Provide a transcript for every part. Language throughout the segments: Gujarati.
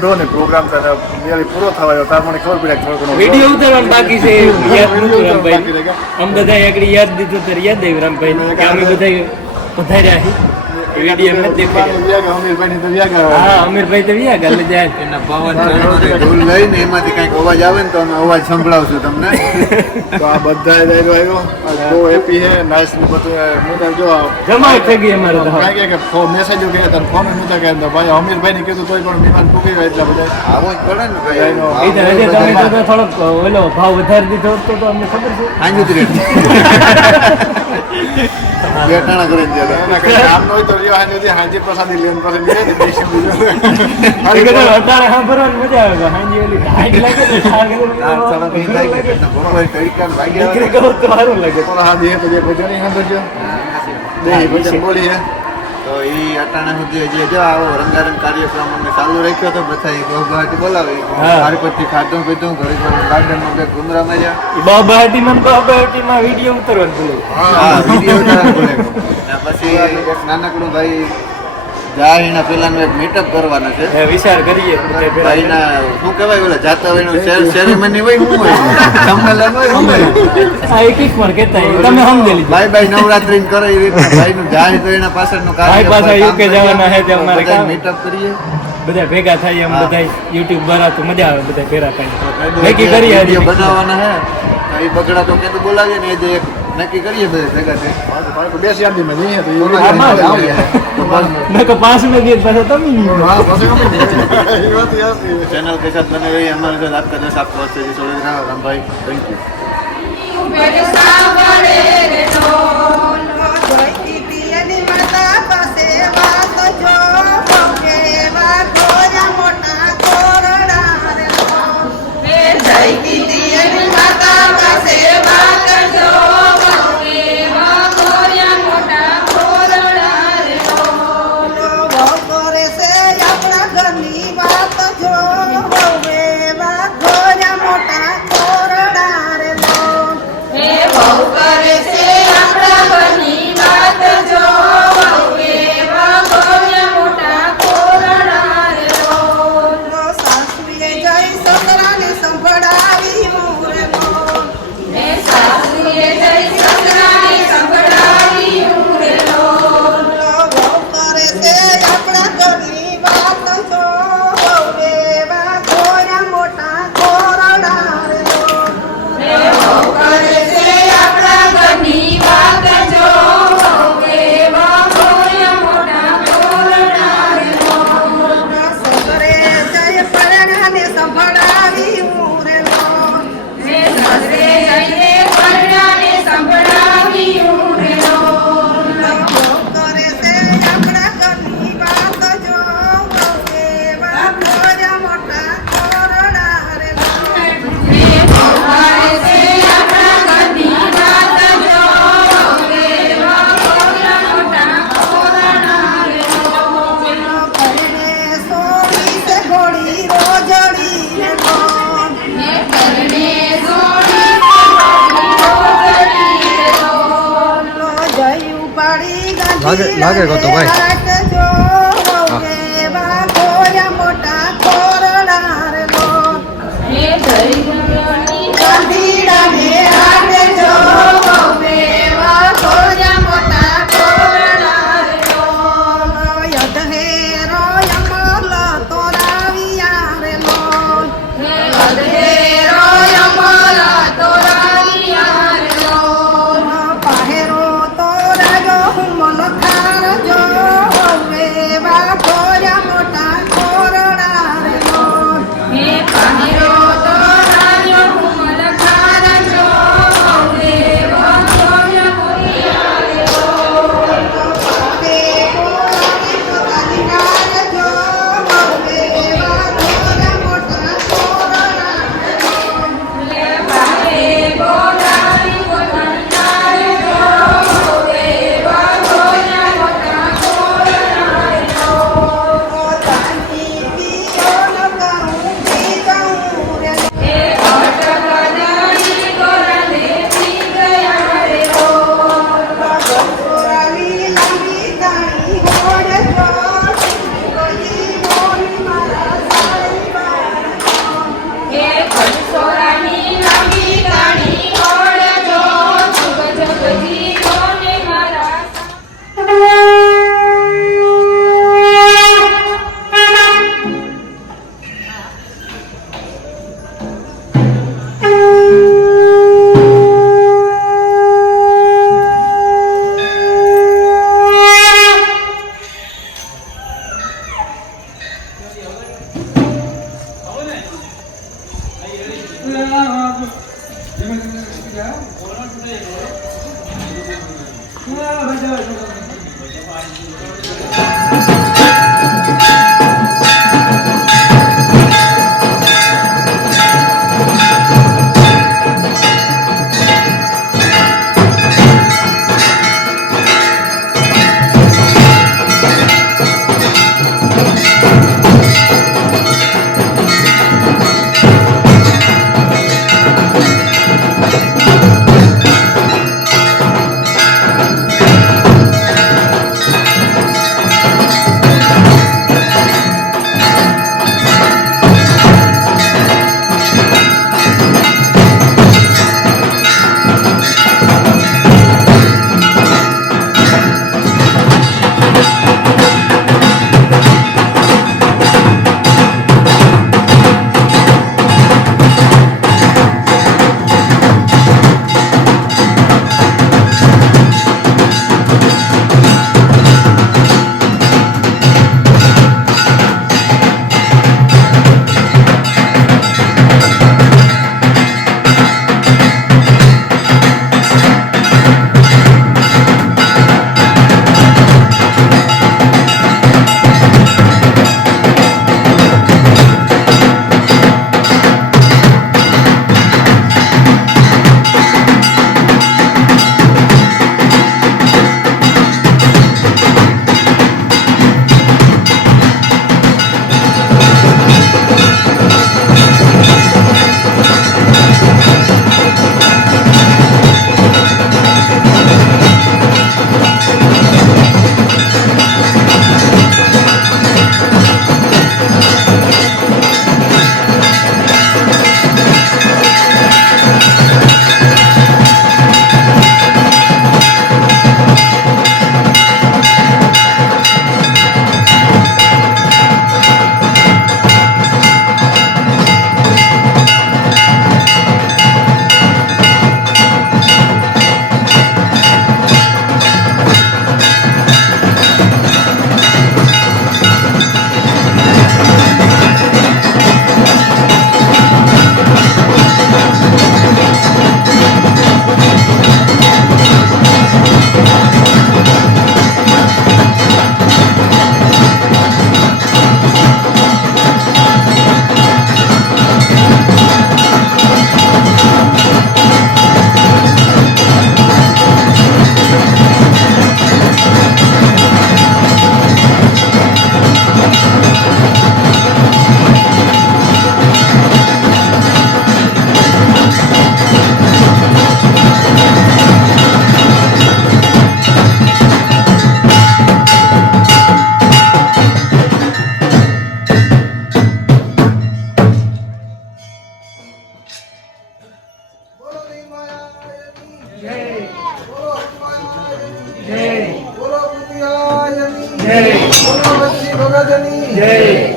વાંધો ને પ્રોગ્રામ ત્યારે પૂરો થવા આવ્યો તાર મને ખબર પડે થોડો ઘણો વિડીયો ઉતારવાનું બાકી છે યાદ નતું રામભાઈ આમ બધા આગળ યાદ દીધું ત્યારે યાદ આવ્યું રામભાઈ કે અમે બધા પધાર્યા છીએ વિડીયો મેં દેખાય હા અમીરભાઈ તો વ્યા ગાલે જાય એના પવન ઢોલ લઈને એમાંથી કંઈક અવાજ આવે ને તો અમે અવાજ સંભળાવશું તમને તો આ બધા આવ્યો બહુ હેપી છે નાઇસ બધું જો જમાવટ થઈ ગઈ અમારે તો કાંઈ કે મેસેજો ગયા હતા ફોન નહોતા ગયા ભાઈ અમીરભાઈ ને કીધું તોય પણ મહેમાન પૂકી ગયા એટલા બધા આવો જ પડે ને ભાઈ એ તો હજી તમે તો થોડોક ઓલો ભાવ વધારી દીધો તો અમને ખબર છે હાંજુ જ રેટ બેટાણા કરીને જતા આમ ન હોય તો રહ્યો હાજી પ્રસાદી લેન પાસે અટાણે સાંભળવાની મજા આવે હાંજી ઓલી ઢાઢ લાગે ને સારું લાગે હાજી તો જે ભજન સાંભળજો બે ભજન બોલીએ તો એ અટાણા સુધી હજી જો આવો રંગારંગ કાર્યક્રમ અમે ચાલુ રાખ્યો હતો બધા બહુબાટી બોલાવી પાણીપતથી ખાધું પીધું ઘડી ગાર્ડનમાં બે ઘુમરામાં જા બાબાહાટીમાં વિડીયો ઉતારવાનું ભૂલે હા વિડીયો ઉતારવાનું ભૂલે પછી નાનકડું ભાઈ જાય એના પેલાનું એક મીટઅપ કરવાના છે વિચાર કરીએ ભાઈના શું કહેવાય ઓલા જાતા હોય સેરેમની હોય શું હોય સંમેલન હોય શું હોય આ એક પણ કહેતા તમે સમજી લીધું ભાઈ ભાઈ નવરાત્રી કરે એ રીતના ભાઈનું જાય તો એના પાછળનું ભાઈ પાછા યુકે જવાના છે તે અમારે કામ મીટઅપ કરીએ બધા ભેગા થાય એમ બધા યુટ્યુબ બરા તો મજા આવે બધા ભેગા થાય નક્કી કરીએ વિડીયો બનાવવાના હે એ બગડા તો કે બોલાવીએ ને એ જે એક નક્કી કરીએ બધા ભેગા થઈ બે શાદીમાં નહીં મેં કહો 5 में दिए पाછા તમે चैनल के साथ बने रहिए हमारे साथ आपका दोस्त आपको अच्छे से छोड़ देना राम भाई थैंक यू લાગે ગો તો ભાઈ પાહેરો તો રાજો મન ખાર જો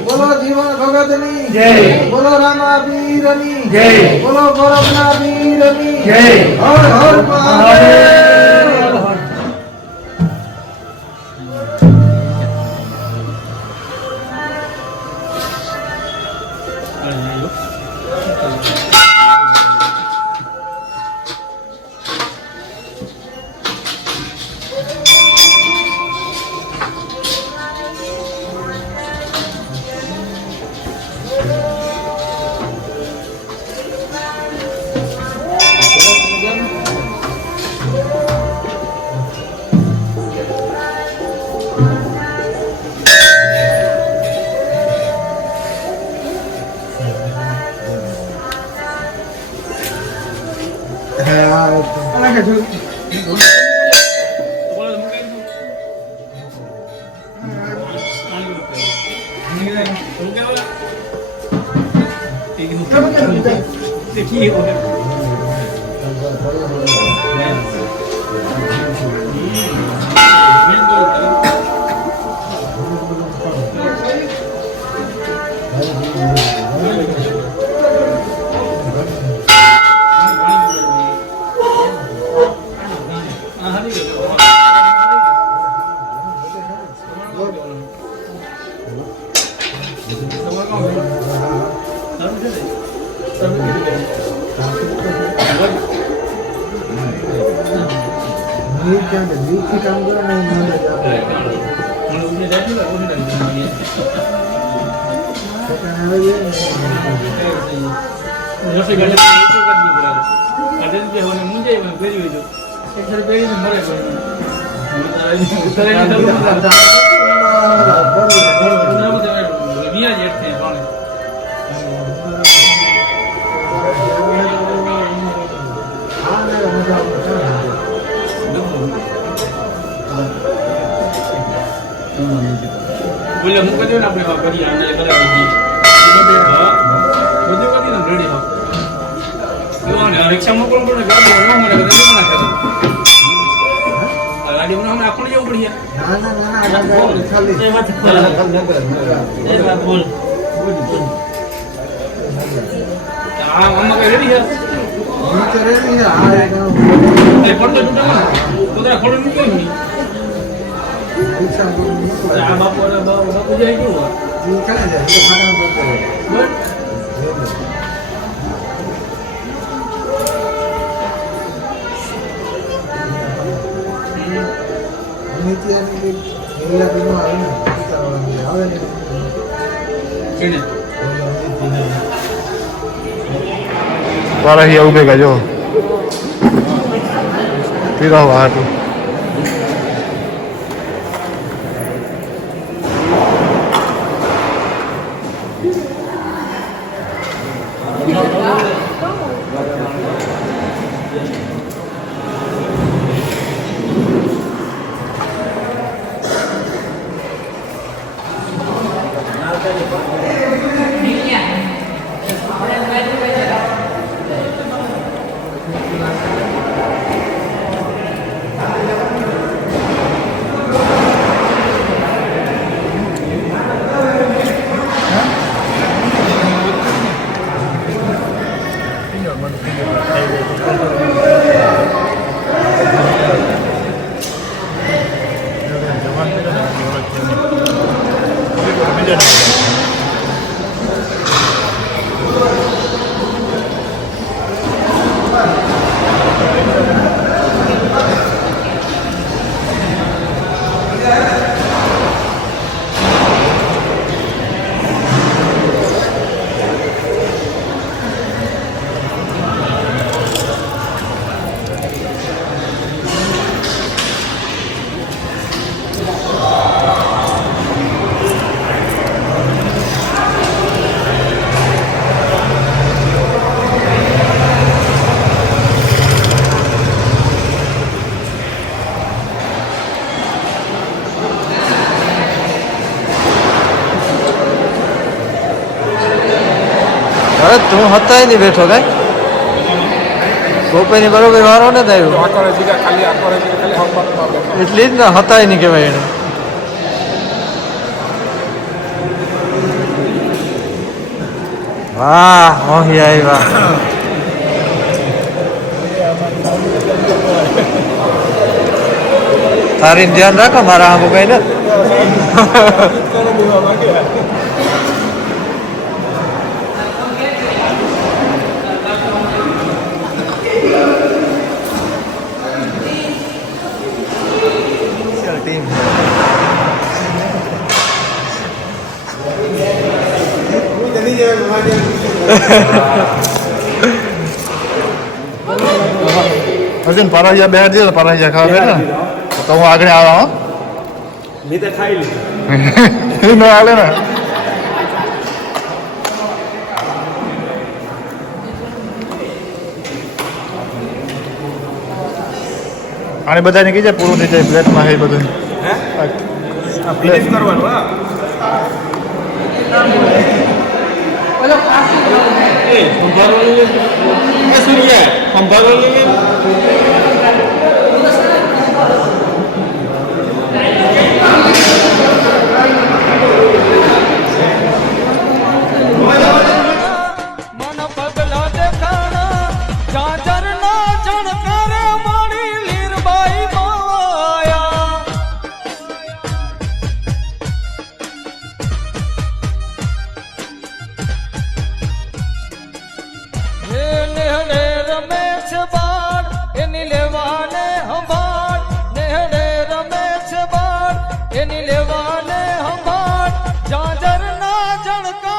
બોલો જીવન ભગતની જય. બોલો રામા વીરની જય. બોલો ગોરખના વીરની જય. હર હર મહાદેવ. Thank you. બોલે હું કરી ને આપણે કરીએ આને કરાવી દઈએ બધું કરી ને રેડી હો જોને રિક્ષા મોકલો પડે ગાડી નો મને કરે ના કરે આ ગાડી મને આપણે જવું પડ્યા ના ખાલી એ વાત બોલ આ મમ્મા કે રેડી છે નીચે રેડી છે આ એ ફોટો ટુટા તોરા ખોડો મૂક્યો ને આ બાપુ જાય કેવું ઈ ચાલે જાય તો ખાના પર બસ નીતિયાની એલા બીનો આવે ને આવે ને કેને વારા હી આવું ભેગા જો પીરા વાટું તું હતા નહીં બેઠો કઈ ગોપાઈ ની બરોબર વારો ને આવ્યો એટલી જ ને હતા નહીં કેવાય એને વાહ મોહી આવ્યા તારી ધ્યાન રાખો મારા આમ કઈ ને टीम અર્જુન પરાજ્યા બેઠ દે પરાજ્યા ખાવા બેઠા તો હું આગળ આવ્યો મેં તો ખાઈ લીધું ન હાલે ને આને બધાને કીધે પૂરું થઈ જાય પ્લેટમાં હે બધું ફિનિશ કરવાનું હા ઓલો એ સંભાળવાનું એ સૂર્યા સંભાળવાનું રમેશ બાર એની લેવા ઝાંઝરના જણકા